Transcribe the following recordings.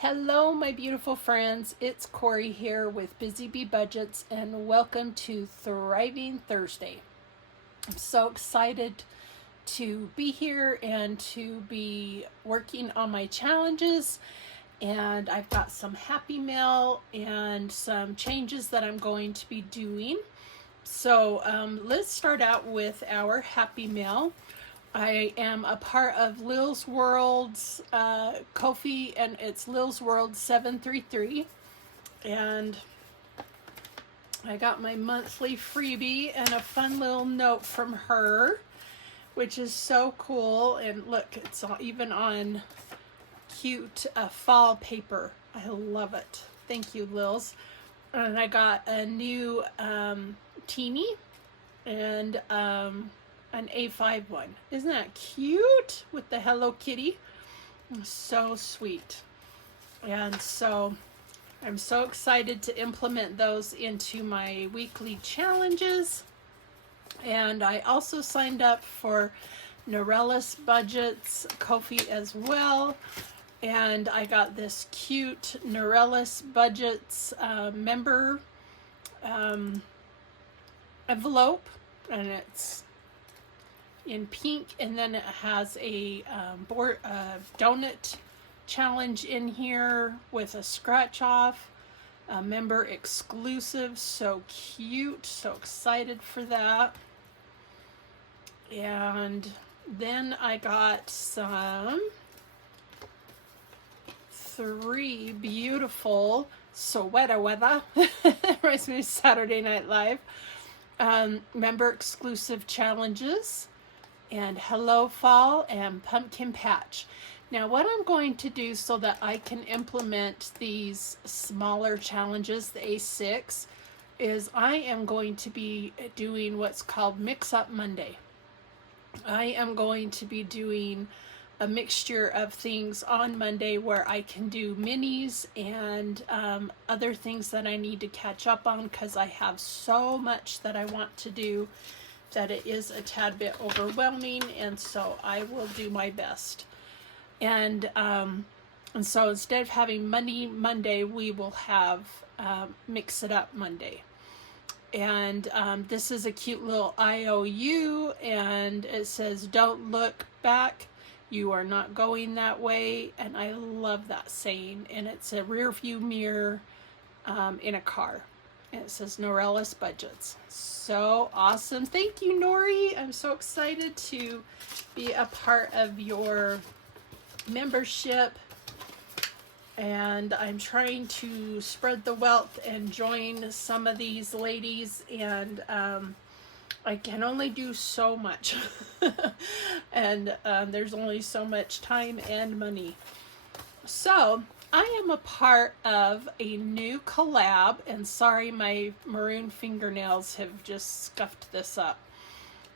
Hello, my beautiful friends. It's Corey here with Busy Bee Budgets, and welcome to Thriving Thursday. I'm so excited to be here and to be working on my challenges. And I've got some happy mail and some changes that I'm going to be doing. So let's start out with our happy mail. I am a part of Lil's World's Ko-fi, and it's Lil's World 733. And I got my monthly freebie and a fun little note from her, which is so cool. And look, it's even on cute fall paper. I love it. Thank you, Lil's. And I got a new teeny and an A5 one. Isn't that cute? With the Hello Kitty. So sweet. And so I'm so excited to implement those into my weekly challenges. And I also signed up for Norellis Budgets Ko-fi as well. And I got this cute Norellis Budgets member envelope, and it's in pink, and then it has a donut challenge in here with a scratch off, a member exclusive. So cute, so excited for that. And then I got some 3 beautiful sweater weather reminds me of Saturday Night Live member exclusive challenges, and Hello Fall and Pumpkin Patch. Now what I'm going to do so that I can implement these smaller challenges, the A6, is I am going to be doing what's called Mix Up Monday. I am going to be doing a mixture of things on Monday where I can do minis and other things that I need to catch up on, because I have so much that I want to do that it is a tad bit overwhelming, and so I will do my best. And so instead of having Money Monday, we will have Mix It Up Monday. And this is a cute little IOU, and it says, "Don't look back. You are not going that way." And I love that saying. And it's a rear view mirror in a car. And it says Norellis Budgets. So awesome. Thank you, Nori. I'm so excited to be a part of your membership. And I'm trying to spread the wealth and join some of these ladies. And I can only do so much. And there's only so much time and money. So I am a part of a new collab, and sorry, my maroon fingernails have just scuffed this up.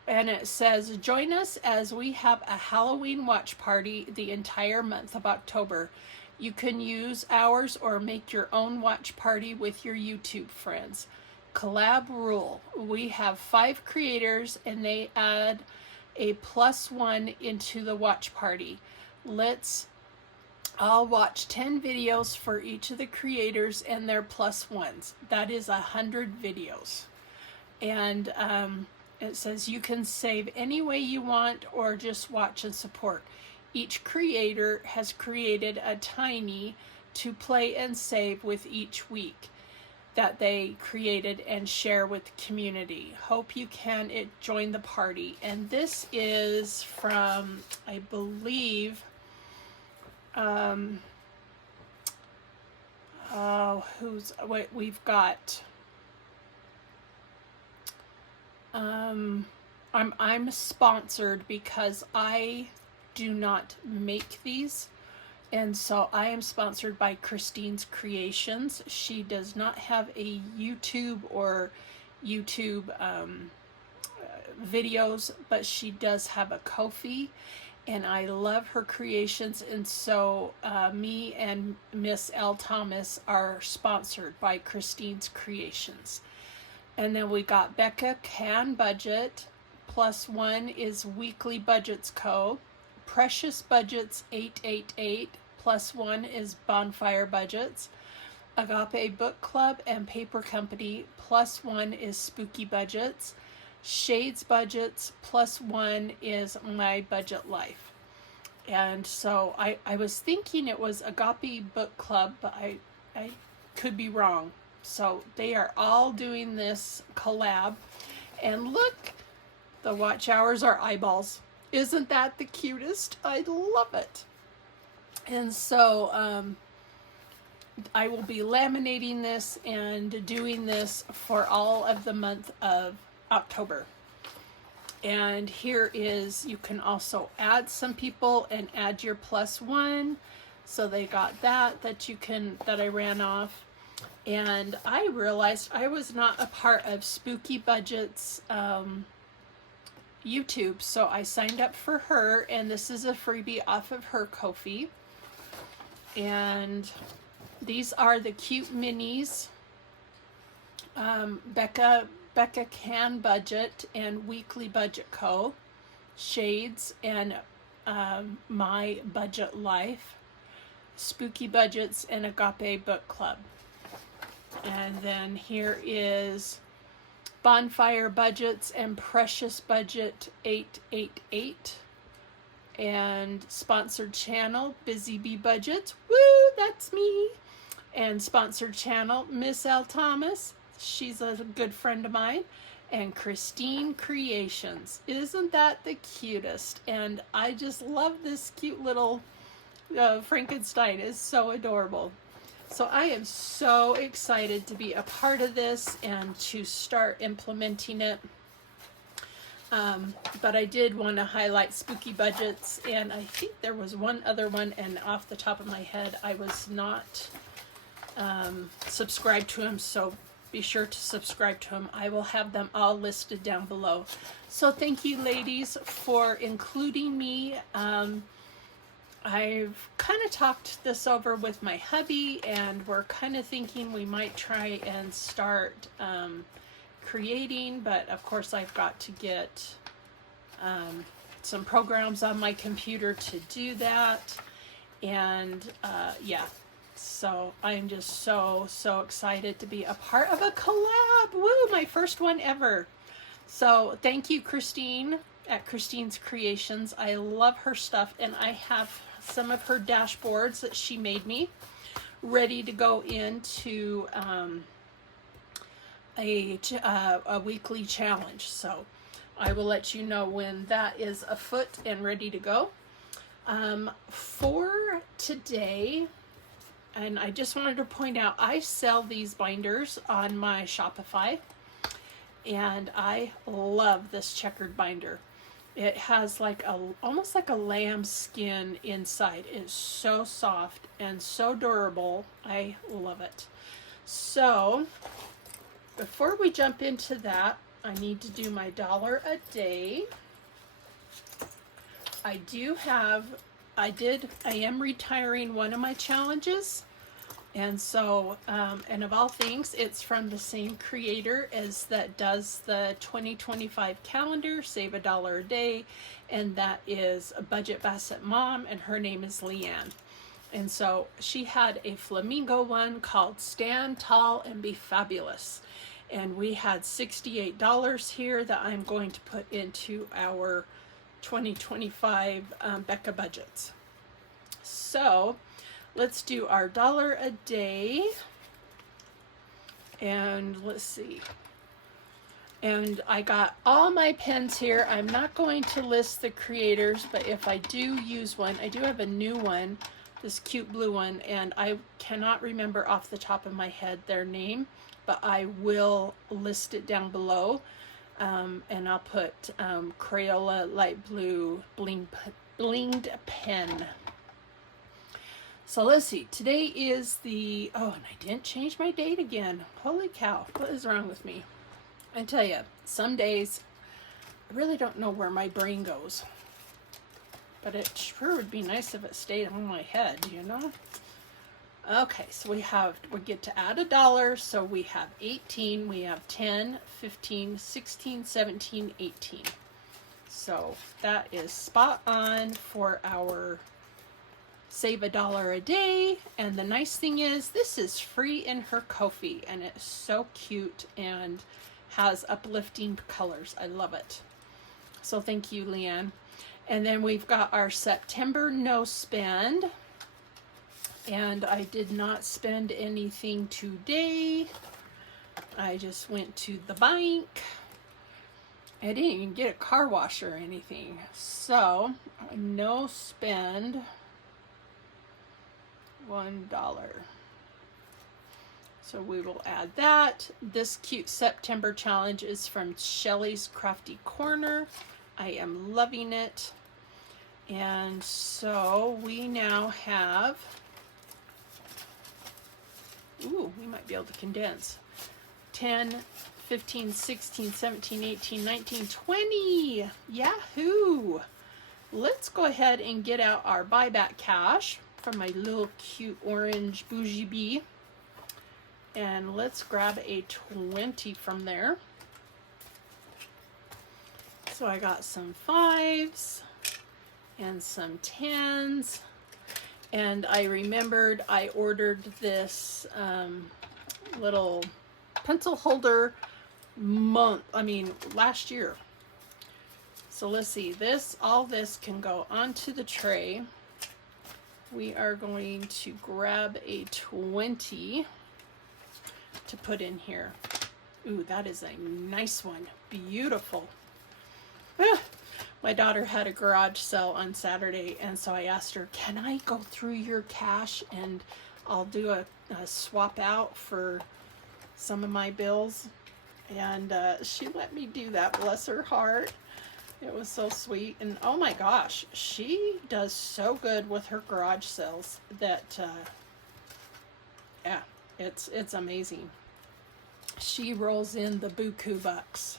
And it says, "Join us as we have a Halloween watch party the entire month of October. You can use ours or make your own watch party with your YouTube friends. Collab rule: we have 5 creators and they add a +1 into the watch party. Let's all watch 10 videos for each of the creators and their +1s. That is 100 videos. And it says you can save any way you want or just watch and support. Each creator has created a tiny to play and save with each week that they created and share with the community. Hope you can join the party." And this is from, I believe, we've got, I'm sponsored because I do not make these. And so I am sponsored by Christine's Creations. She does not have a YouTube or YouTube videos, but she does have a Ko-fi, and I love her creations. And so me and Miss L. Thomas are sponsored by Christine's Creations. And then we got Becca Can Budget. +1 is Weekly Budgets Co. Precious Budgets 888 plus one is Bonfire Budgets. Agape Book Club and Paper Company plus one is Spooky Budgets. Shades Budgets plus one is My Budget Life. And so I was thinking it was Agape Book Club, but I could be wrong. So they are all doing this collab. And look, the watch hours are eyeballs. Isn't that the cutest? I love it. And so I will be laminating this and doing this for all of the month of October. And here is, you can also add some people and add your plus one. So they got that I ran off. And I realized I was not a part of Spooky Budget's YouTube. So I signed up for her, and this is a freebie off of her Ko-fi. And these are the cute minis. Becca Can Budget and Weekly Budget Co. Shades and My Budget Life. Spooky Budgets and Agape Book Club. And then here is Bonfire Budgets and Precious Budget 888. And sponsored channel, Busy Bee Budgets. Woo, that's me. And sponsored channel, Miss L. Thomas. She's a good friend of mine. And Christine Creations. Isn't that the cutest? And I just love this cute little Frankenstein. It's so adorable. So I am so excited to be a part of this and to start implementing it. But I did want to highlight Spooky Budgets, and I think there was one other one, and off the top of my head, I was not subscribed to him, so be sure to subscribe to him. I will have them all listed down below. So thank you, ladies, for including me. I've kind of talked this over with my hubby, and we're kind of thinking we might try and start creating, but of course I've got to get some programs on my computer to do that. And yeah, so I'm just so excited to be a part of a collab. Woo, my first one ever. So thank you, Christine at Christine's Creations. I love her stuff, and I have some of her dashboards that she made me ready to go into a weekly challenge. So I will let you know when that is afoot and ready to go. For today, and I just wanted to point out, I sell these binders on my Shopify, and I love this checkered binder. It has like almost like a lamb skin inside. It's so soft and so durable. I love it. So before we jump into that, I need to do my $1 a day. I am retiring one of my challenges. And so, and of all things, it's from the same creator as that does the 2025 calendar, Save $1 a Day, and that is a Budget Basset Mom, and her name is Leanne. And so she had a flamingo one called Stand Tall and Be Fabulous. And we had $68 here that I'm going to put into our 2025 Becca budgets. So let's do our $1 a day, and let's see. And I got all my pens here. I'm not going to list the creators, but if I do use one, I do have a new one, this cute blue one, and I cannot remember off the top of my head their name, but I will list it down below. And I'll put Crayola light blue blinged pen. So let's see, today is the, oh, and I didn't change my date again. Holy cow, what is wrong with me? I tell you, some days I really don't know where my brain goes. But it sure would be nice if it stayed on my head, you know? Okay, so we get to add $1, so we have 18, we have 10, 15, 16, 17, 18. So that is spot on for our save $1 a day. And the nice thing is this is free in her Ko-fi, and it's so cute and has uplifting colors. I love it. So thank you, Leanne. And then we've got our September no spend. And I did not spend anything today. I just went to the bank. I didn't even get a car wash or anything. So, no spend, $1. So we will add that. This cute September challenge is from Shelly's Crafty Corner. I am loving it. And so we now have, ooh, we might be able to condense. 10, 15, 16, 17, 18, 19, 20. Yahoo! Let's go ahead and get out our buyback cash from my little cute orange bougie bee. And let's grab a 20 from there. So I got some 5s and some 10s. And I remembered I ordered this little pencil holder last year. So let's see, all this can go onto the tray. We are going to grab a 20 to put in here. Ooh, that is a nice one. Beautiful. My daughter had a garage sale on Saturday, and so I asked her, can I go through your cash and I'll do a swap out for some of my bills? And she let me do that, bless her heart. It was so sweet. And oh my gosh, she does so good with her garage sales that yeah, it's amazing. She rolls in the buku bucks.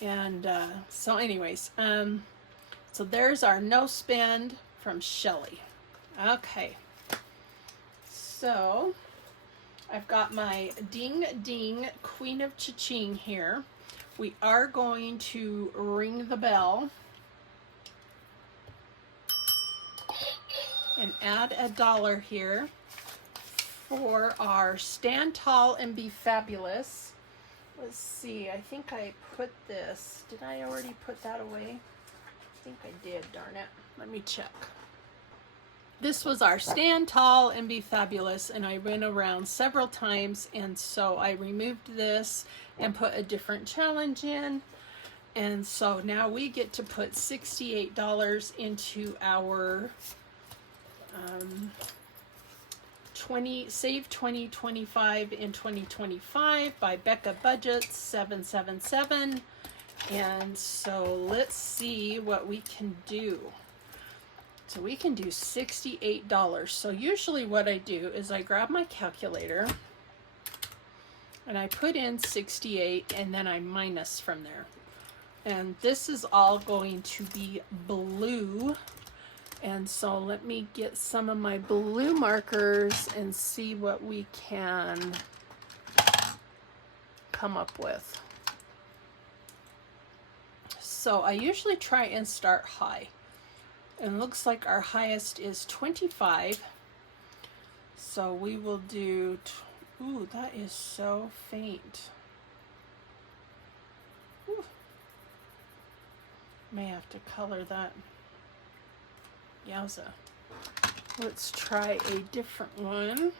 And so anyways, so there's our no spend from Shelly. Okay, so I've got my Ding Ding Queen of Cha-Ching here. We are going to ring the bell and add $1 here for our Stand Tall and Be Fabulous. Let's see, I think I put this. Did I already put that away? I think I did, darn it. Let me check. This was our Stand Tall and Be Fabulous, and I went around several times, and so I removed this and put a different challenge in. And so now we get to put $68 into our Save 2025 in 2025 by Becca Budgets 777. And so let's see what we can do. So we can do $68. So usually what I do is I grab my calculator and I put in 68 and then I minus from there. And this is all going to be blue. And so let me get some of my blue markers and see what we can come up with. So I usually try and start high. And looks like our highest is 25. So we will do, ooh, that is so faint. Ooh. May have to color that. Yowza. Let's try a different one.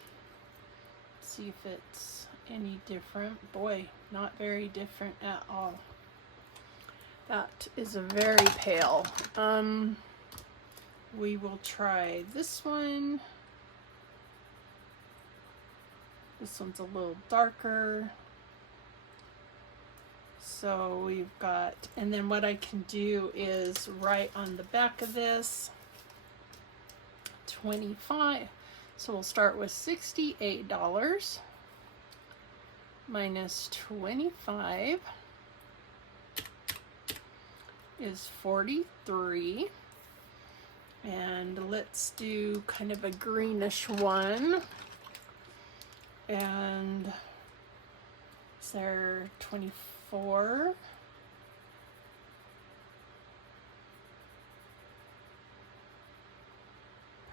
See if it's any different. Boy, not very different at all. That is a very pale. We will try this one. This one's a little darker. So we've got, and then what I can do is write on the back of this 25. So we'll start with $68 minus 25 is 43. And let's do kind of a greenish one. And is there 24?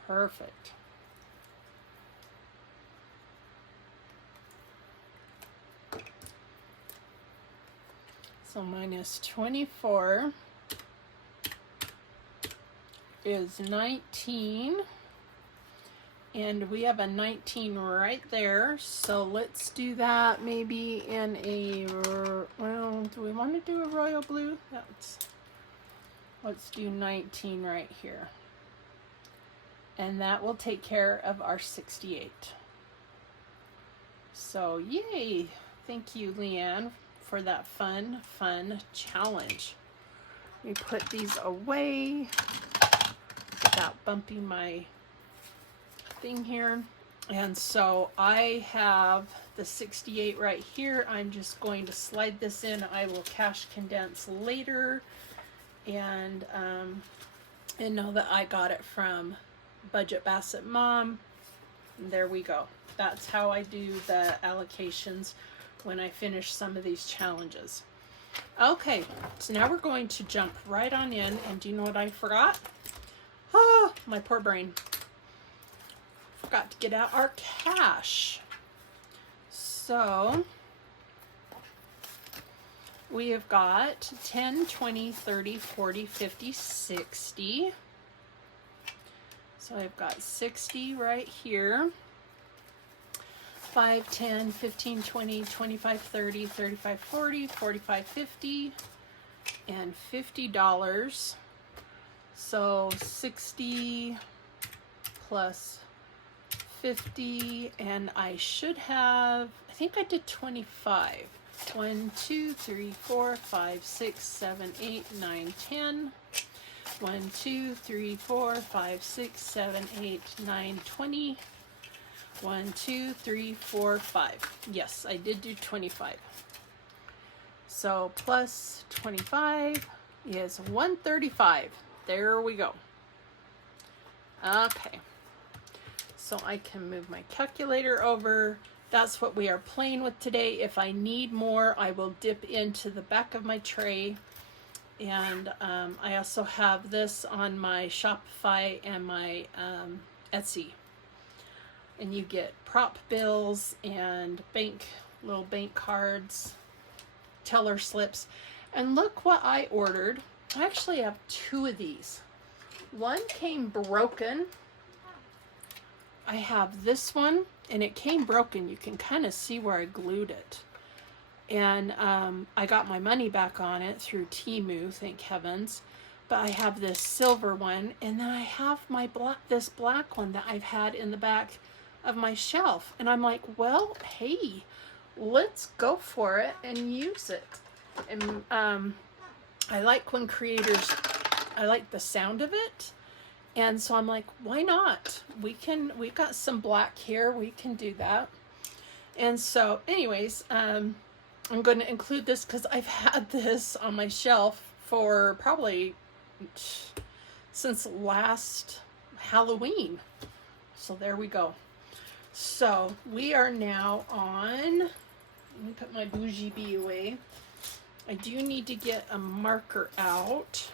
Perfect. So minus 24 is 19. And we have a 19 right there. So let's do that maybe in a, well, do we want to do a royal blue? Let's do 19 right here. And that will take care of our 68. So yay! Thank you, Leanne, for that fun challenge. Let me put these away without bumping my thing here. And so I have the 68 right here. I'm just going to slide this in. I will cash condense later and know that I got it from Budget Basset Mom. And there we go. That's how I do the allocations when I finish some of these challenges. Okay, so now we're going to jump right on in, and do you know what I forgot? Oh, my poor brain. Forgot to get out our cash. So we have got 10, 20, 30, 40, 50, 60. So I've got 60 right here. 5, 10, 15, 20, 25, 30, 35, 40, 45, 50, and $50. So 60 plus 50, and I should have, I think I did 25. 1, 2, 3, 4, 5, 6, 7, 8, 9, 10. 1, 2, 3, 4, 5, 6, 7, 8, 9, 20. 1, 2, 3, 4, 5. Yes, I did do 25. So plus 25 is 135. There we go. Okay. So I can move my calculator over. That's what we are playing with today. If I need more, I will dip into the back of my tray. And I also have this on my Shopify and my Etsy. And you get prop bills and little bank cards, teller slips. And look what I ordered. I actually have 2 of these. One came broken. I have this one, and it came broken. You can kind of see where I glued it. And I got my money back on it through Temu, thank heavens. But I have this silver one, and then I have this black one that I've had in the back of my shelf. And I'm like, well, hey, let's go for it and use it. And I like when I like the sound of it. And so I'm like, why not? We've got some black here. We can do that. And so anyways, I'm going to include this because I've had this on my shelf for probably since last Halloween. So there we go. So we are now on, let me put my bougie bee away. I do need to get a marker out.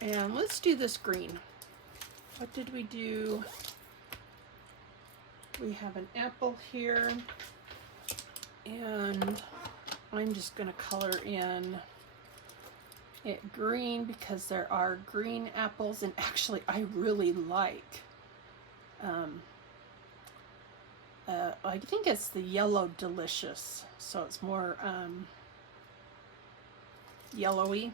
And let's do this green. What did we do? We have an apple here. And I'm just going to color in it green because there are green apples. And actually, I really like, I think it's the Yellow Delicious. So it's more yellowy.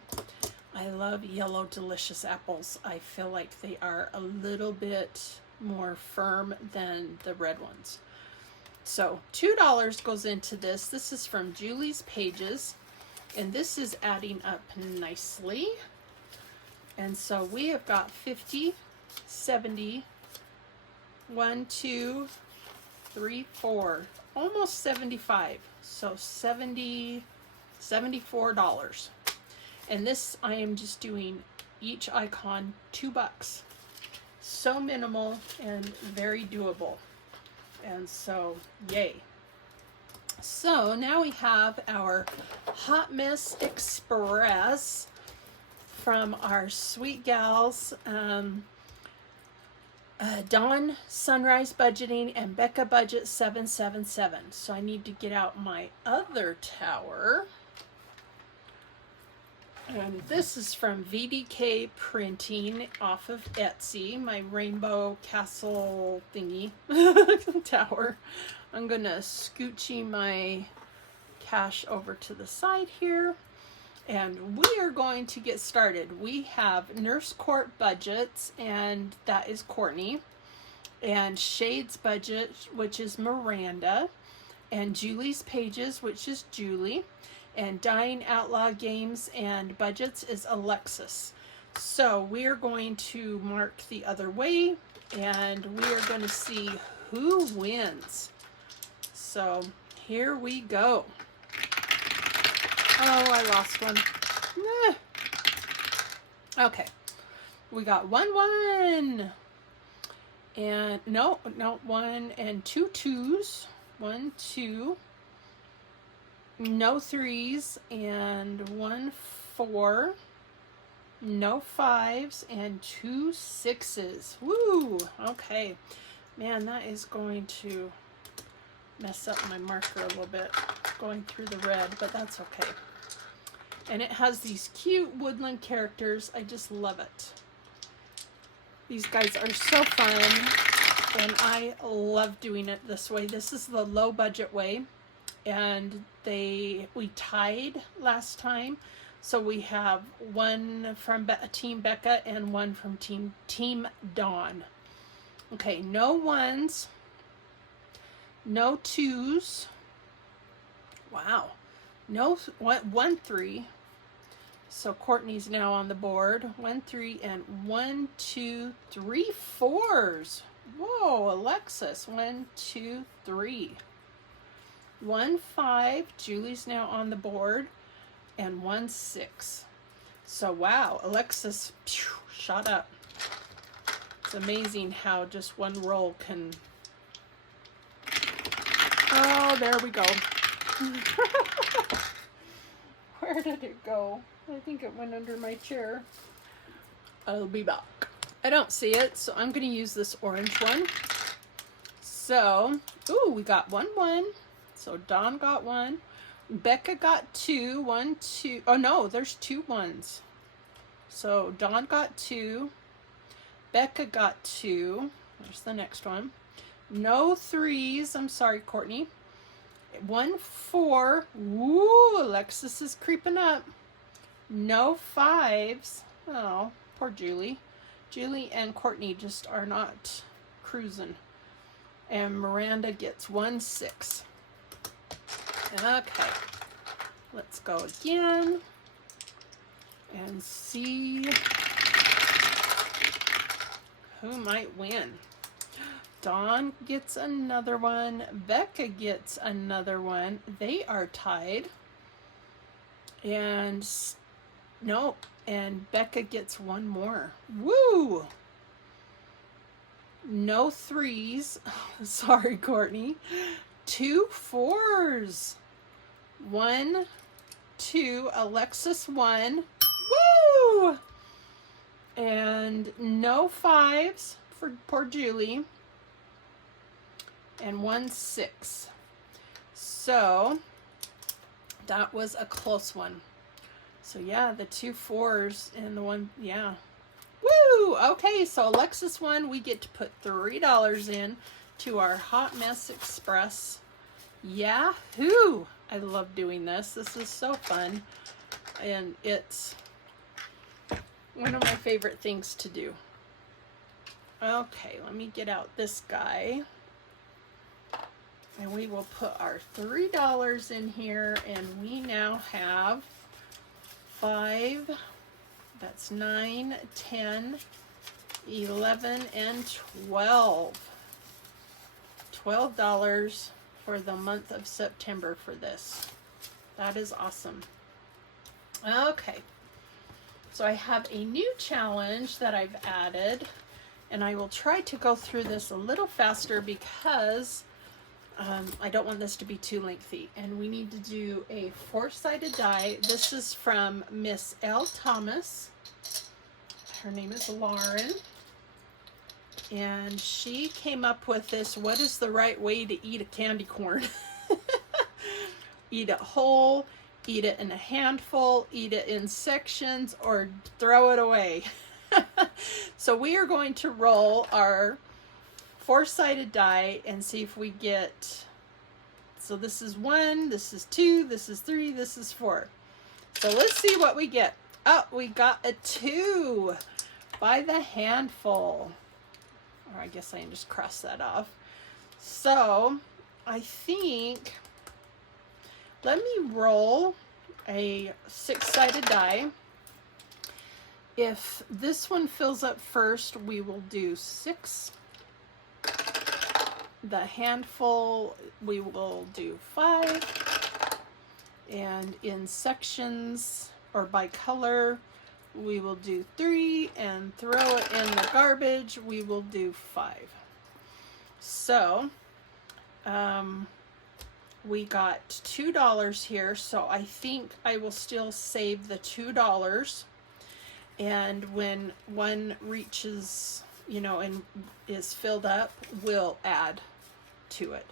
I love Yellow Delicious apples. I feel like they are a little bit more firm than the red ones. So $2 goes into this. This is from Julie's Pages, and this is adding up nicely. And so we have got 50, 70, 1, 2, 3, 4, almost 75. So $74. And this, I am just doing each icon $2. So minimal and very doable. And so, yay. So now we have our Hot Mess Express from our Sweet Gals Dawn Sunrise Budgeting and Becca Budget 777. So I need to get out my other tower. And this is from VDK Printing off of Etsy, my rainbow castle thingy tower. I'm going to scoochie my cash over to the side here. And we are going to get started. We have Nurse Court Budgets, and that is Courtney. And Shades Budget, which is Miranda. And Julie's Pages, which is Julie. And Dying Outlaw Games and Budgets is Alexis. So we are going to mark the other way, and we are going to see who wins. So here we go. Oh, I lost one. Okay. We got 1-1. And no, 1 and 2 2s. 1, 2. No 3s and 1 4. No 5s and 2 6s. Woo! Okay. Man, that is going to mess up my marker a little bit going through the red, but that's okay. And it has these cute woodland characters. I just love it. These guys are so fun, and I love doing it this way. This is the low budget way, and we tied last time. So we have one from Team Becca and one from Team Dawn. Okay, no 1s, no 2s. Wow. No 1 3. So Courtney's now on the board. 1 3 and 1 2 3 4s. Whoa, Alexis. 1 2 3. 1 5. Julie's now on the board. And 1 6. So wow, Alexis shot up. It's amazing how just one roll can. Oh, there we go. Where did it go? I think it went under my chair. I'll be back. I don't see it, so I'm going to use this orange one. So, ooh, we got 1 1. So Dawn got 1. Becca got 2. 1 2. Oh no, there's 2 1s. So Dawn got 2. Becca got 2. There's the next one. No 3s. I'm sorry, Courtney. 1 4. Woo, Alexis is creeping up. No 5s. Oh, poor Julie. Julie and Courtney just are not cruising. And Miranda gets 1 6. Okay. Let's go again and see who might win. Dawn gets another one. Becca gets another one. They are tied. And no, and Becca gets 1 more. Woo! No 3s. Sorry, Courtney. 2 4s. 1 2. Alexis 1. Woo! And no 5s for poor Julie. And 1 6. So that was a close one. So yeah, the 2 4s and the 1, yeah. Woo! Okay, so Alexis won. We get to put $3 in to our Hot Mess Express. Yahoo! I love doing this. This is so fun. And it's one of my favorite things to do. Okay, let me get out this guy. And we will put our $3 in here, and we now have 5, that's 9, 10, 11, and 12. $12 for the month of September for this. That is awesome. Okay, so I have a new challenge that I've added, and I will try to go through this a little faster because I don't want this to be too lengthy. And we need to do a 4-sided die. This is from Miss L. Thomas. Her name is Lauren. And she came up with this, what is the right way to eat a candy corn? Eat it whole, eat it in a handful, eat it in sections, or throw it away. So we are going to roll our 4-sided die and see if we get, so this is 1, this is 2, this is 3, this is 4. So let's see what we get. Oh, we got a 2 by the handful. Or I guess I can just cross that off. So I think, let me roll a 6-sided die. If this one fills up first, we will do 6. The handful, we will do 5. And in sections or by color, we will do 3, and throw it in the garbage, we will do 5. So we got $2 here, so I think I will still save the $2, and when one reaches, you know, and is filled up, we'll add to it.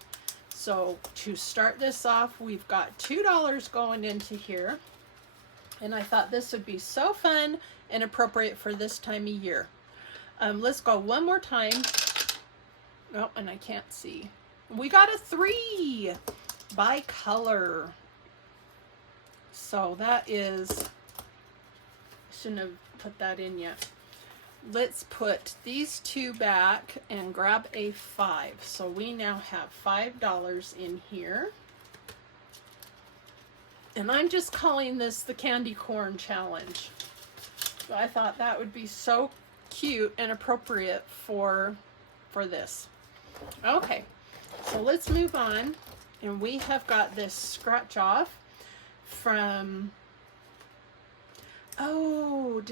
So to start this off, we've got $2 going into here. And I thought this would be so fun and appropriate for this time of year. Let's go one more time. Oh, and I can't see. We got a 3 by color. So that is, I shouldn't have put that in yet. Let's put these 2 back and grab a 5. So we now have $5 in here. And I'm just calling this the candy corn challenge. So I thought that would be so cute and appropriate for this. Okay, so let's move on. And we have got this scratch off from, oh,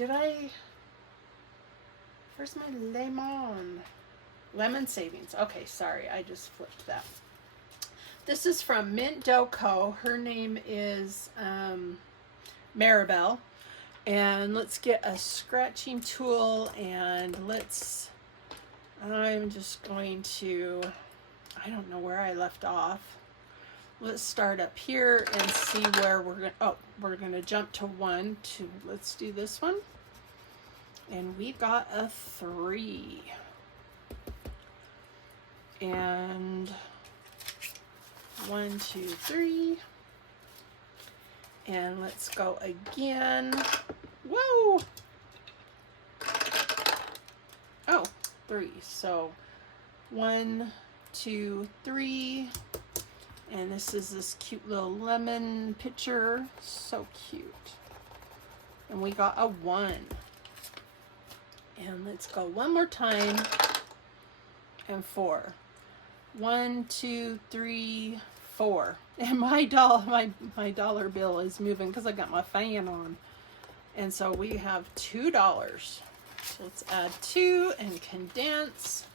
where's my lemon savings? Okay, sorry, I just flipped that. This is from Mint Dough Co. Her name is Maribel. And let's get a scratching tool, and I'm just going to, I don't know where I left off. Let's start up here and see where we're going to jump to 1, 2, let's do this one. And we got a 3. And 1, 2, 3, and let's go again. Whoa! Oh, 3. So 1, 2, 3, and this is this cute little lemon picture. So cute. And we got a 1. And let's go one more time. And 4. 1, 2, 3, 4. And my dollar bill is moving because I got my fan on. And so we have $2. So let's add 2 and condense.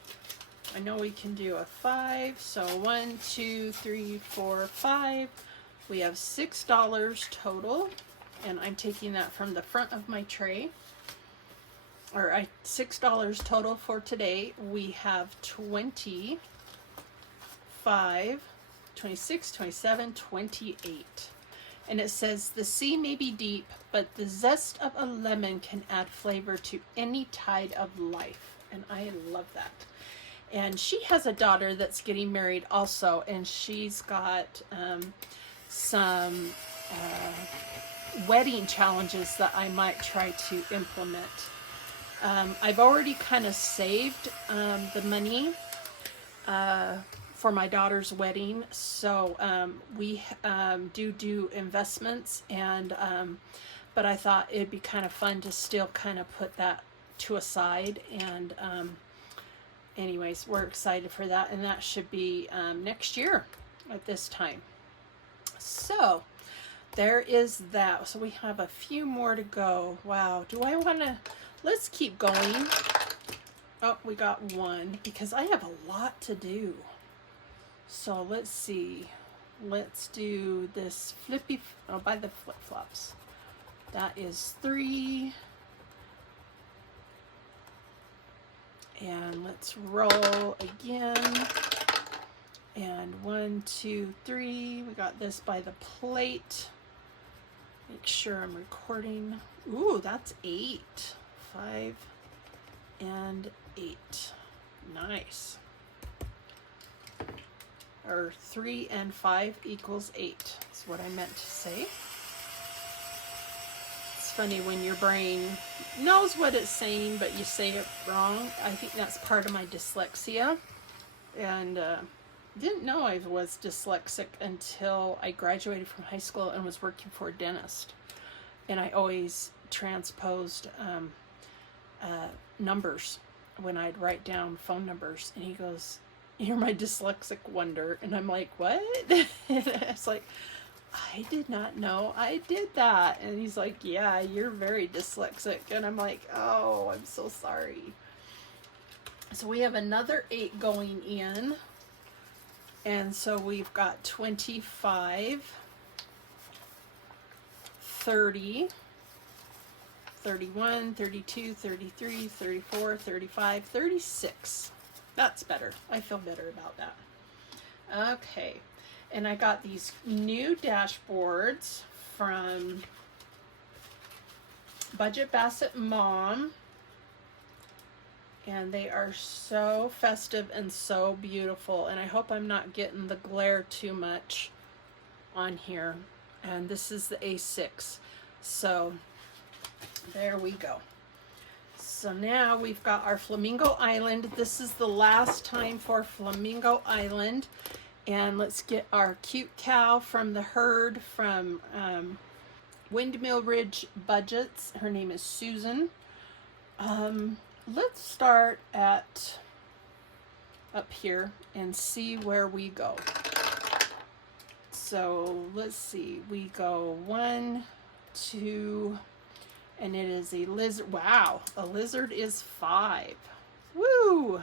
I know we can do a 5. So 1, 2, 3, 4, 5. We have $6 total. And I'm taking that from the front of my tray. $6 total for today. We have 25, 26, 27, 28. And it says, the sea may be deep, but the zest of a lemon can add flavor to any tide of life. And I love that. And she has a daughter that's getting married also, and she's got some wedding challenges that I might try to implement. I've already kind of saved the money for my daughter's wedding, so we do investments, and but I thought it'd be kind of fun to still kind of put that to a side, and anyways, we're excited for that, and that should be next year at this time. So there is that. So we have a few more to go. Wow, do I want to, let's keep going. Oh, we got 1 because I have a lot to do. So let's see. Let's do this flippy, by the flip-flops. That is 3. And let's roll again. And 1, 2, 3. We got this by the plate. Make sure I'm recording. Ooh, that's 8. 5 and 8. Nice. Or 3 and 5 equals 8. That's what I meant to say. It's funny when your brain knows what it's saying, but you say it wrong. I think that's part of my dyslexia. And didn't know I was dyslexic until I graduated from high school and was working for a dentist. And I always transposed numbers when I'd write down phone numbers. And he goes, "You're my dyslexic wonder." And I'm like, "What?" It's like, I did not know I did that. And he's like, "Yeah, you're very dyslexic." And I'm like, "Oh, I'm so sorry." So we have another 8 going in. And so we've got 25, 30, 31, 32, 33, 34, 35, 36. That's better. I feel better about that. Okay. And I got these new dashboards from Budget Bassett Mom. And they are so festive and so beautiful. And I hope I'm not getting the glare too much on here. And this is the A6. So there we go. So now we've got our Flamingo Island. This is the last time for Flamingo Island. And let's get our cute cow from the herd from Windmill Ridge Budgets. Her name is Susan. Let's start at up here and see where we go. So let's see, we go 1, 2, and it is a lizard. Wow, a lizard is 5. Woo!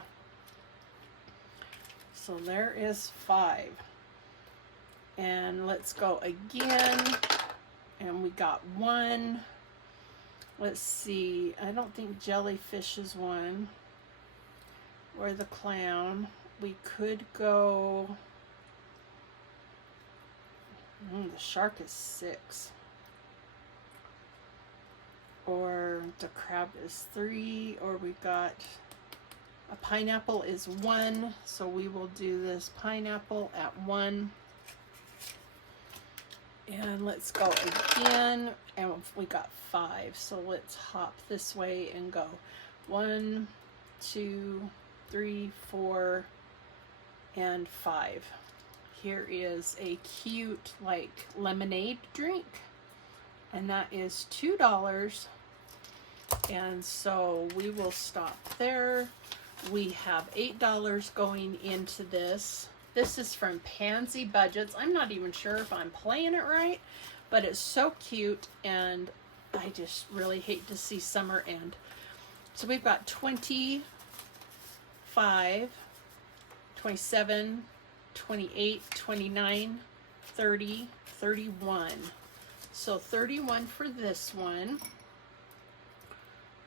So there is 5. And let's go again. And we got 1. Let's see, I don't think jellyfish is 1. Or the clown. We could go... the shark is 6. Or the crab is 3. Or we got... a pineapple is 1. So we will do this pineapple at 1. And let's go again. And we got 5. So let's hop this way and go 1, 2, 3, 4, and 5. Here is a cute like lemonade drink. And that is $2. And so we will stop there. We have $8 going into this. This is from Pansy Budgets. I'm not even sure if I'm playing it right, but it's so cute, and I just really hate to see summer end. So we've got 25, 27, 28, 29, 30, 31. So 31 for this one.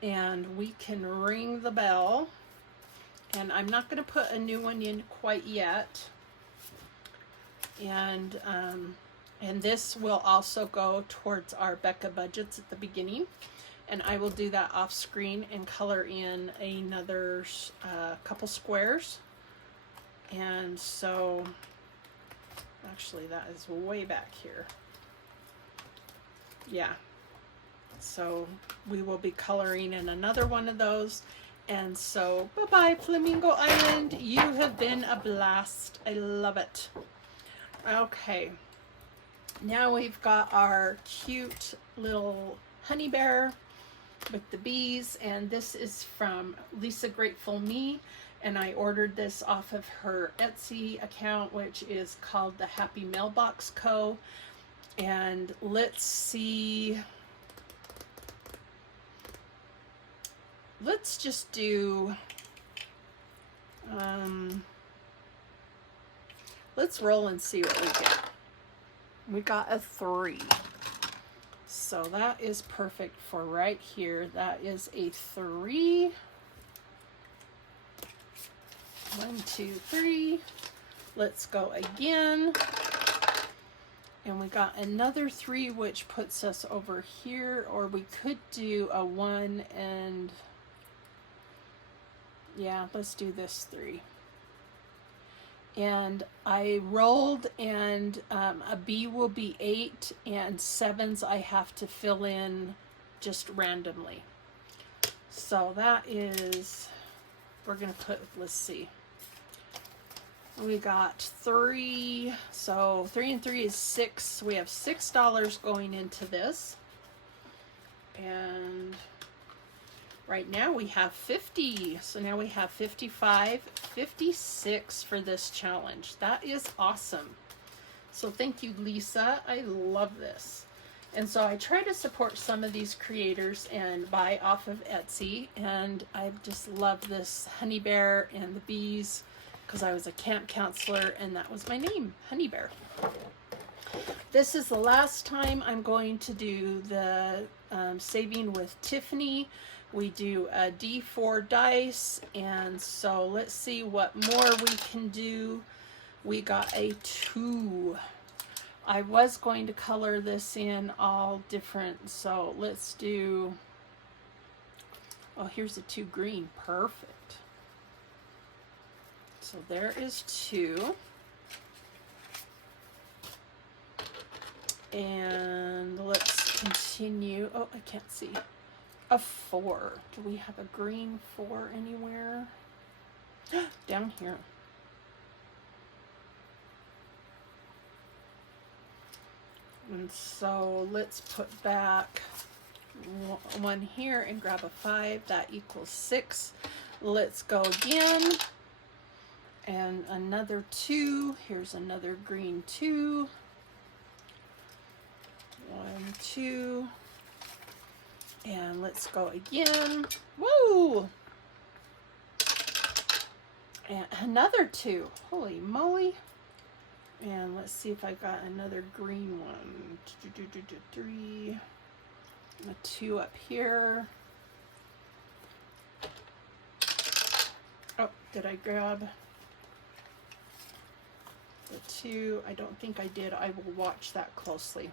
And we can ring the bell. And I'm not going to put a new one in quite yet. And this will also go towards our Becca Budgets at the beginning. And I will do that off screen and color in another couple squares. And so, actually that is way back here. Yeah. So we will be coloring in another one of those. And so, bye-bye, Flamingo Island. You have been a blast. I love it. Okay. Now we've got our cute little honey bear with the bees. And this is from Lisa Grateful Me. And I ordered this off of her Etsy account, which is called the Happy Mailbox Co. And let's see... let's just do, let's roll and see what we get. We got a 3. So that is perfect for right here. That is a 3. 1, 2, 3. Let's go again. And we got another 3, which puts us over here, or we could do a 1 and yeah, let's do this 3. And I rolled, and a B will be 8, and 7s I have to fill in just randomly. So that is, we're gonna put, let's see. We got 3, so 3 and 3 is 6. We have $6 going into this. And right now we have 50. So now we have 55, 56 for this challenge. That is awesome. So thank you, Lisa. I love this. And so I try to support some of these creators and buy off of Etsy. And I just love this honey bear and the bees, because I was a camp counselor and that was my name, Honey Bear. This is the last time I'm going to do the Saving with Tiffany. We do a D4 dice, and so let's see what more we can do. We got a 2. I was going to color this in all different, so let's do, oh, here's a 2 green, perfect. So there is 2. And let's continue. Oh, I can't see. A 4. Do we have a green 4 anywhere? Down here. And so let's put back 1 here and grab a 5. That equals 6. Let's go again. And another 2. Here's another green 2. 1, 2. And let's go again. Woo! And another 2. Holy moly. And let's see if I got another green one. 3. A 2 up here. Oh, did I grab the 2? I don't think I did. I will watch that closely.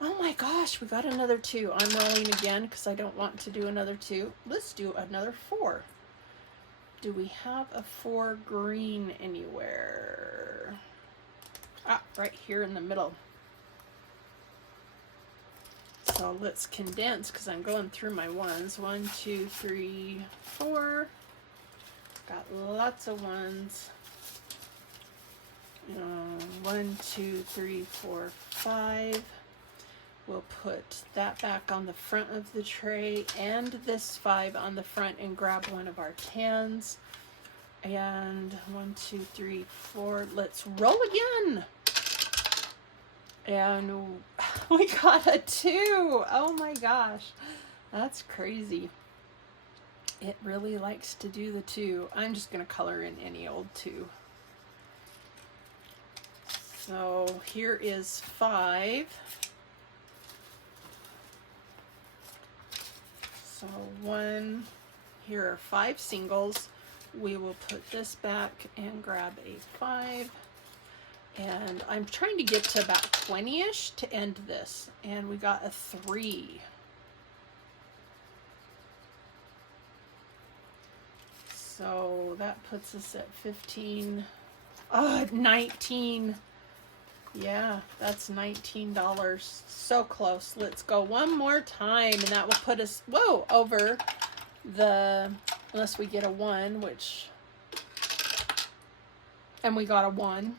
Oh my gosh, we got another 2. I'm rolling again because I don't want to do another 2. Let's do another 4. Do we have a 4 green anywhere? Ah, right here in the middle. So let's condense because I'm going through my 1s. 1, 2, 3, 4. Got lots of 1s. 1, 2, 3, 4, 5. We'll put that back on the front of the tray and this 5 on the front and grab one of our 10s. And 1, 2, 3, 4. Let's roll again. And we got a 2. Oh my gosh. That's crazy. It really likes to do the 2. I'm just going to color in any old 2. So here is 5. So 1, here are 5 singles. We will put this back and grab a 5. And I'm trying to get to about 20-ish to end this. And we got a 3. So that puts us at 15. Oh, 19. Yeah, that's $19. So close. Let's go one more time, and that will put us, whoa, over the, unless we get a 1, which, and we got a 1.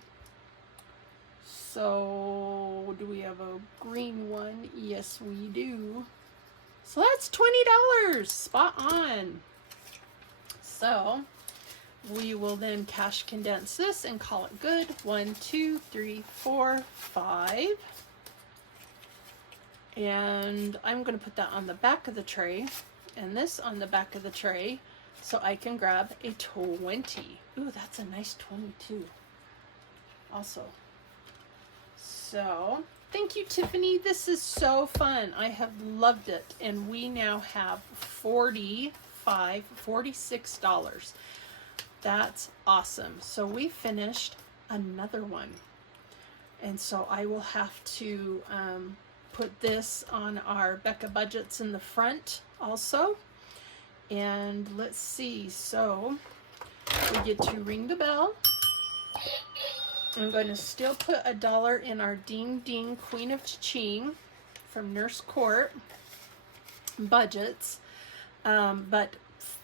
So, do we have a green 1? Yes, we do. So that's $20. Spot on. So, we will then cash condense this and call it good. 1, 2, 3, 4, 5. And I'm going to put that on the back of the tray and this on the back of the tray so I can grab a 20. Ooh, that's a nice 22 also. So, thank you, Tiffany. This is so fun. I have loved it. And we now have $46. That's awesome. So we finished another one. And so I will have to put this on our Becca Budgets in the front also. And let's see, so we get to ring the bell. I'm going to still put $1 in our Ding Ding Queen of Cha-Ching from Nurse Court budgets, but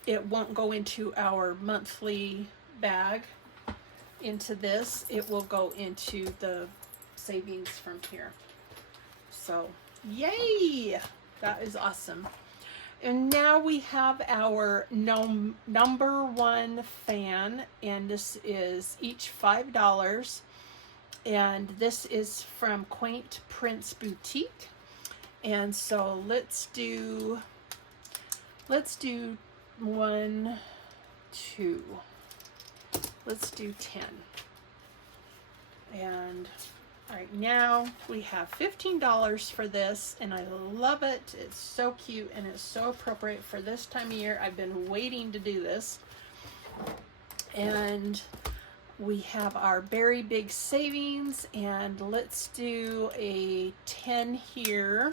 it won't go into our monthly bag into this. It will go into the savings from here. So yay, that is awesome. And now we have our number one fan, and this is each $5, and this is from Quaint Prince Boutique. And so let's do 1, 2, let's do 10. And right now we have $15 for this, and I love it. It's so cute and it's so appropriate for this time of year. I've been waiting to do this. And we have our very big savings, and let's do a 10 here.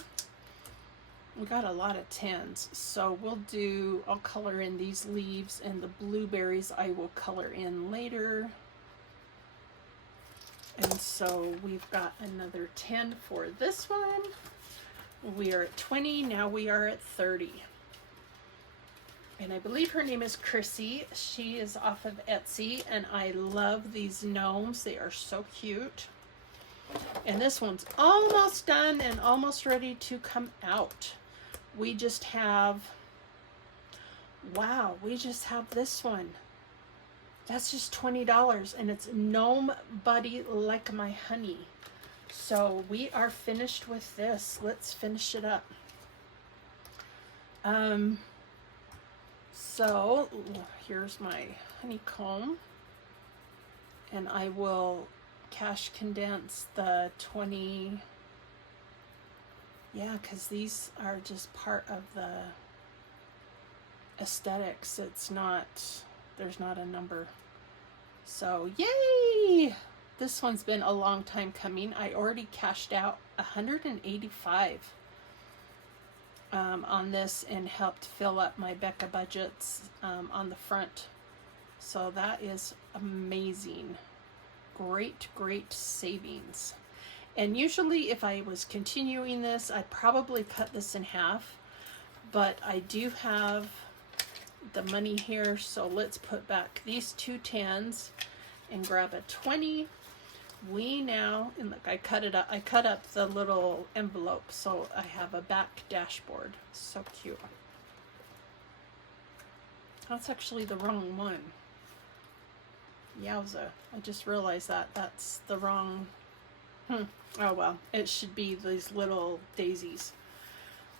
We got a lot of 10s, so I'll color in these leaves, and the blueberries I will color in later. And so we've got another 10 for this one. We are at 20, now we are at 30. And I believe her name is Chrissy. She is off of Etsy, and I love these gnomes. They are so cute. And this one's almost done and almost ready to come out. We just have, wow, we just have this one. That's just $20, and it's Gnome Buddy Like My Honey. So we are finished with this. Let's finish it up. So here's my honeycomb, and I will cash condense the 20. Yeah, because these are just part of the aesthetics. It's not, there's not a number. So yay! This one's been a long time coming. I already cashed out $185 on this and helped fill up my Becca Budgets on the front. So that is amazing. Great, great savings. And usually if I was continuing this, I'd probably cut this in half, but I do have the money here, so let's put back these 2 10s and grab a 20. We now, and look, I cut up the little envelope, so I have a back dashboard. So cute. That's actually the wrong one. Yowza, I just realized that's the wrong, oh well, it should be these little daisies.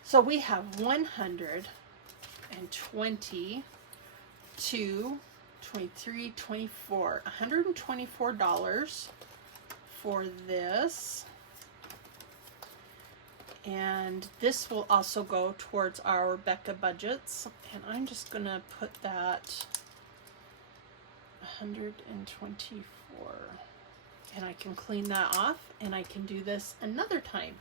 So we have 120, 2, 23, 24, $124 for this. And this will also go towards our Becca Budgets. And I'm just gonna put that 124. And I can clean that off, and I can do this another time.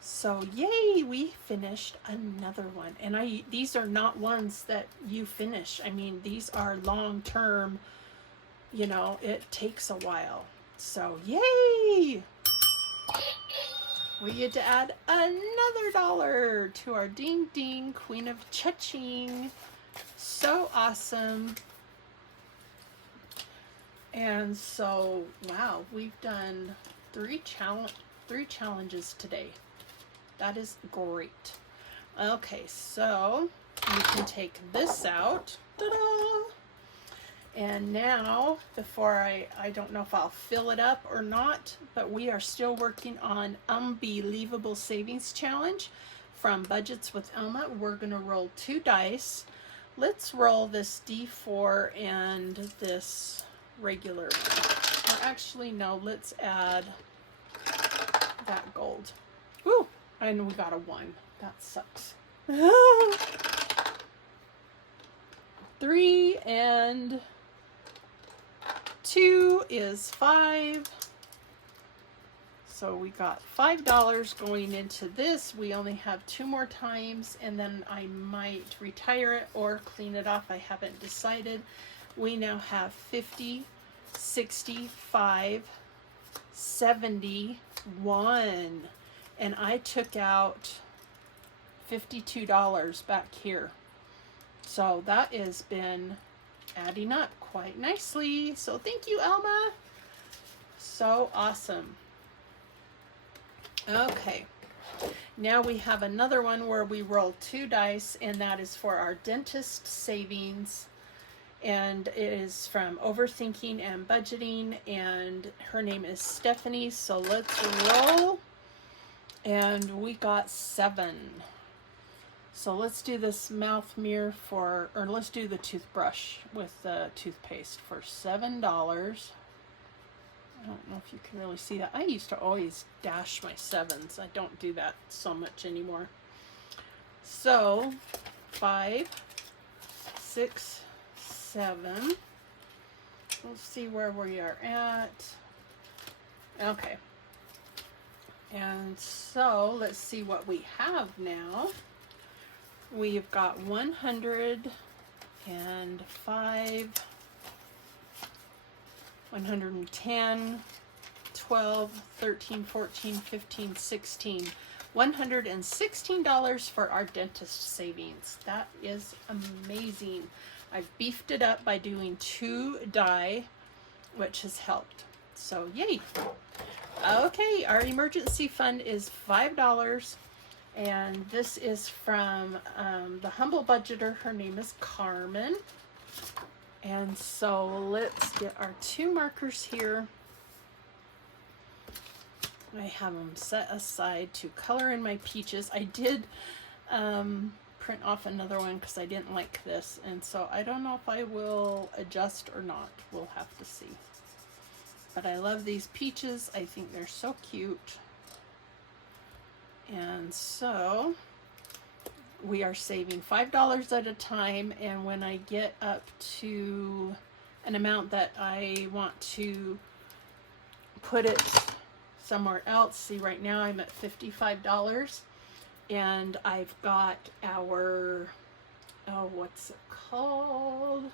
So yay, we finished another one. And these are not ones that you finish. I mean, these are long-term, you know, it takes a while. So yay! We get to add another $1 to our Ding Ding Queen of Cha-Ching. So awesome. And so, wow, we've done three challenges today. That is great. Okay, so you can take this out. Ta-da! And now, before I don't know if I'll fill it up or not, but we are still working on Unbelievable Savings Challenge from Budgets with Elma. We're going to roll 2 dice. Let's roll this D4 and this regular one. Or actually, no, let's add that gold. Woo! And we got a 1. That sucks. 3 and 2 is 5. So we got $5 going into this. We only have 2 more times, and then I might retire it or clean it off. I haven't decided. We now have 50, 65, 71. And I took out $52 back here. So that has been adding up quite nicely. So thank you, Elma. So awesome. Okay, now we have another one where we roll 2 dice, and that is for our dentist savings, and it is from Overthinking and Budgeting, and her name is Stephanie. So let's roll, and we got 7. So let's do this mouth mirror or let's do the toothbrush with the toothpaste for $7. I don't know if you can really see that. I used to always dash my 7s. I don't do that so much anymore. So 5, 6, 7. Let's see where we are at. Okay. And so let's see what we have now. We've got 105, 110, 12, 13, 14, 15, 16. $116 for our dentist savings. That is amazing. I've beefed it up by doing 2 die, which has helped. So yay. Okay, our emergency fund is $5. And this is from the Humble Budgeter. Her name is Carmen. And so let's get our 2 markers here. I have them set aside to color in my peaches. I did print off another one because I didn't like this. And so I don't know if I will adjust or not. We'll have to see. But I love these peaches. I think they're so cute. And so we are saving $5 at a time, and when I get up to an amount that I want to put it somewhere else, see, right now I'm at $55, and I've got our, oh, what's it called?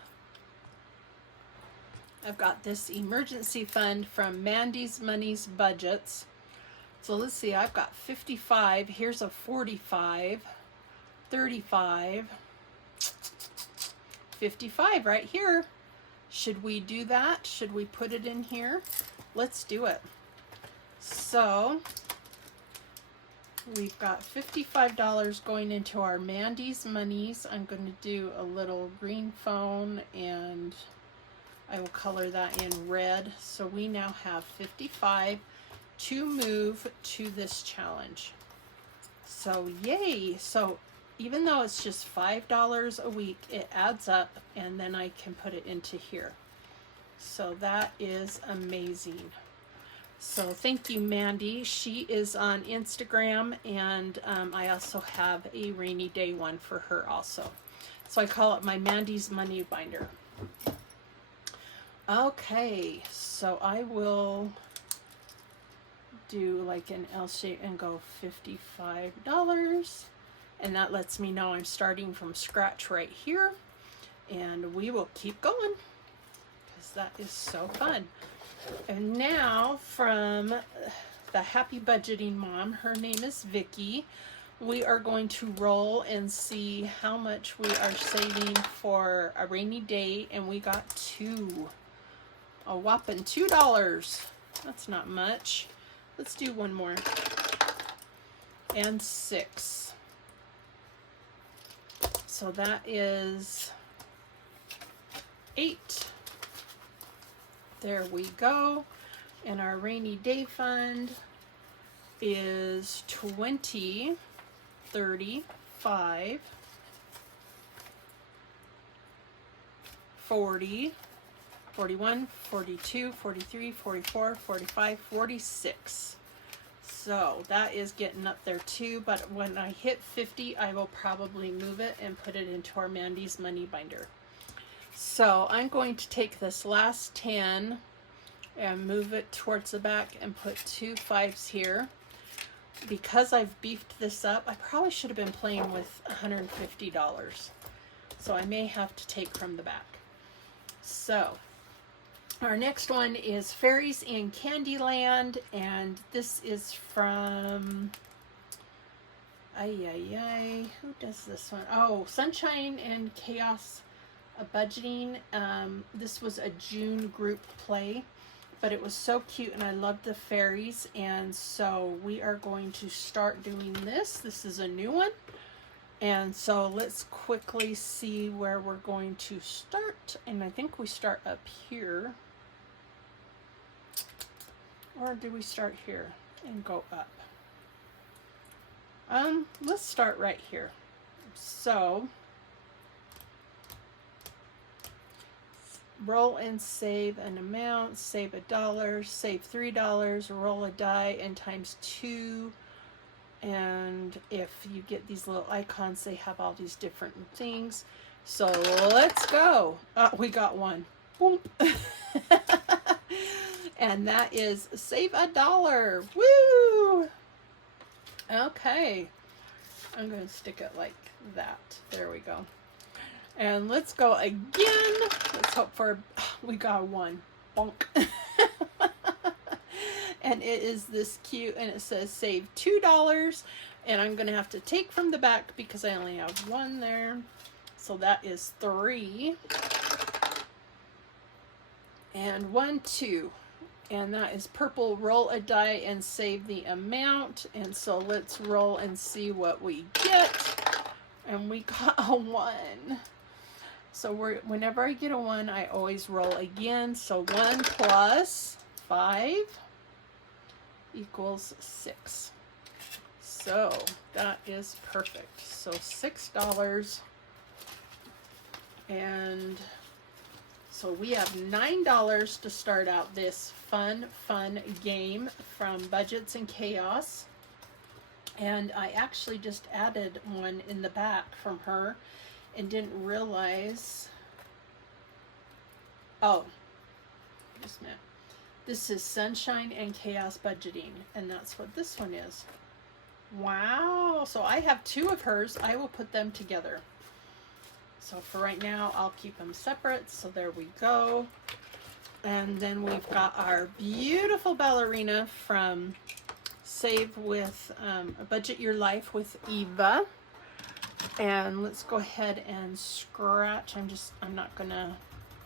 I've got this emergency fund from Mandy's Money's Budgets. So let's see, I've got 55, here's a 45, 35, 55 right here. Should we do that? Should we put it in here? Let's do it. So we've got $55 going into our Mandy's Monies. I'm going to do a little green phone, and I will color that in red. So we now have 55 to move to this challenge. So yay. So even though it's just $5 a week, it adds up, and then I can put it into here. So that is amazing. So thank you, Mandy. She is on Instagram, and I also have a rainy day one for her also. So I call it my Mandy's Money Binder. Okay, so I will do like an L shape and go $55, and that lets me know I'm starting from scratch right here, and we will keep going because that is so fun. And now from the Happy Budgeting Mom, her name is Vicky, we are going to roll and see how much we are saving for a rainy day, and we got 2, a whopping $2. That's not much. Let's do one more. And 6. So that is 8. There we go. And our rainy day fund is 20, 35, 40, 41, 42, 43, 44, 45, 46. So that is getting up there too, but when I hit 50, I will probably move it and put it into our Mandy's Money Binder. So I'm going to take this last 10 and move it towards the back and put 2 5s here. Because I've beefed this up, I probably should have been playing with $150. So I may have to take from the back. So our next one is Fairies in Candyland, and this is from, who does this one? Oh, Sunshine and Chaos Budgeting. This was a June group play, but it was so cute and I loved the fairies, and so we are going to start doing this. This is a new one, and so let's quickly see where we're going to start, and I think we start up here, or do we start here and go up? Let's start right here. So roll and save an amount, save $1, save $3, roll a die and times 2. And if you get these little icons, they have all these different things. So let's go. We got one. Boom. And that is save $1. Woo! Okay. I'm going to stick it like that. There we go. And let's go again. Let's hope for, we got one. Bonk. And it is this cute, and it says save $2. And I'm going to have to take from the back because I only have one there. So that is 3. And 1, 2. And that is purple. Roll a die and save the amount. And so let's roll and see what we get. And we got a 1. So whenever I get a 1, I always roll again. So 1 plus 5 equals 6. So that is perfect. So $6. And so we have $9 to start out this fun game from Budgets and Chaos. And I actually just added one in the back from her and didn't realize. Oh, just a minute. This is Sunshine and Chaos Budgeting, and that's what this one is. Wow. So I have 2 of hers. I will put them together. So for right now, I'll keep them separate. So there we go. And then we've got our beautiful ballerina from Save with Budget Your Life with Eva. And let's go ahead and scratch. I'm not gonna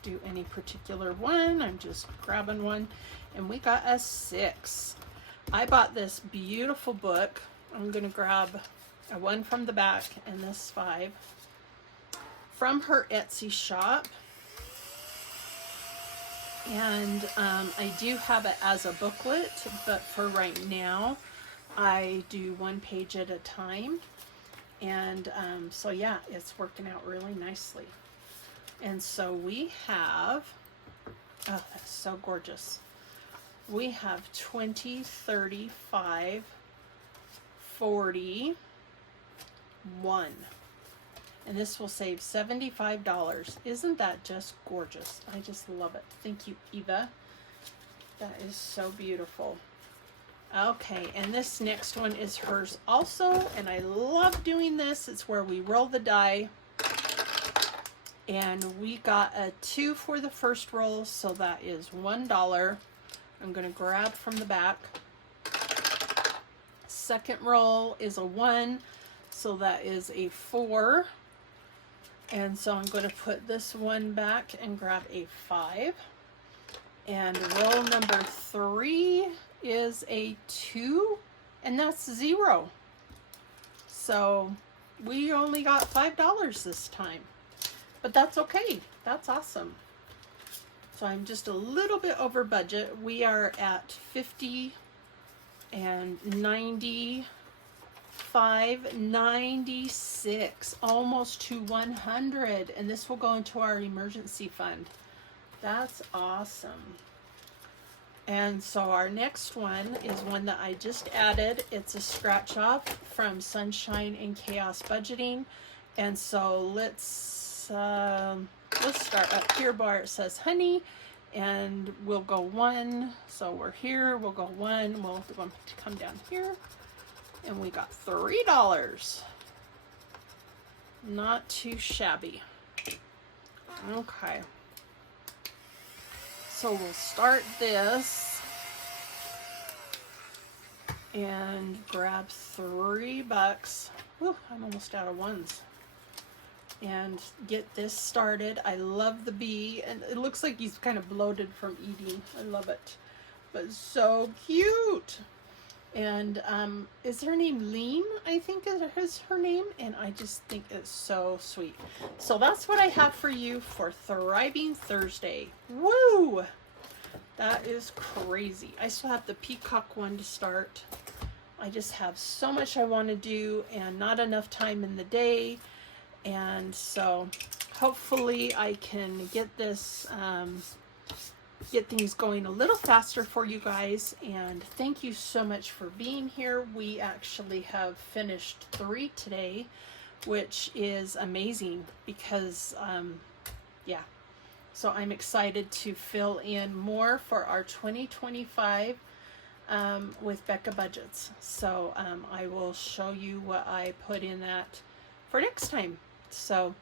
do any particular one. I'm just grabbing one. And we got a 6. I bought this beautiful book. I'm gonna grab a 1 from the back and this 5 from her Etsy shop. And I do have it as a booklet, but for right now, I do 1 page at a time. And so yeah, it's working out really nicely. And so we have, oh, that's so gorgeous. We have 20, 35, 40, 1. And this will save $75. Isn't that just gorgeous? I just love it. Thank you, Eva. That is so beautiful. Okay, and this next one is hers also, and I love doing this. It's where we roll the die, and we got a 2 for the first roll, so that is $1. I'm going to grab from the back. Second roll is a 1, so that is a 4. And so I'm going to put this 1 back and grab a 5. And roll number 3 is a 2, and that's 0. So we only got $5 this time, but that's okay. That's awesome. So I'm just a little bit over budget. We are at 50 and 95, 96, almost to 100, and this will go into our emergency fund. That's awesome. And so our next one is one that I just added. It's a scratch off from Sunshine and Chaos Budgeting. And so let's start up here where it says honey, and we'll go one. So we're here, we'll go one, we'll come down here, and we got $3. Not too shabby. Okay. So we'll start this and grab $3. Whew, I'm almost out of ones. And get this started. I love the bee, and it looks like he's kind of bloated from eating. I love it, but so cute. And is her name Lean? I think is her name, and I just think it's so sweet. So that's what I have for you for Thriving Thursday. Woo! That is crazy. I still have the peacock one to start. I just have so much I want to do and not enough time in the day. And so hopefully I can get this, get things going a little faster for you guys. And thank you so much for being here. We actually have finished 3 today, which is amazing because, yeah. So I'm excited to fill in more for our 2025 with Becca Budgets. So I will show you what I put in that for next time. So,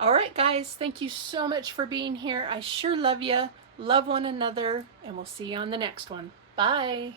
all right, guys, thank you so much for being here. I sure love you. Love one another, and we'll see you on the next one. Bye.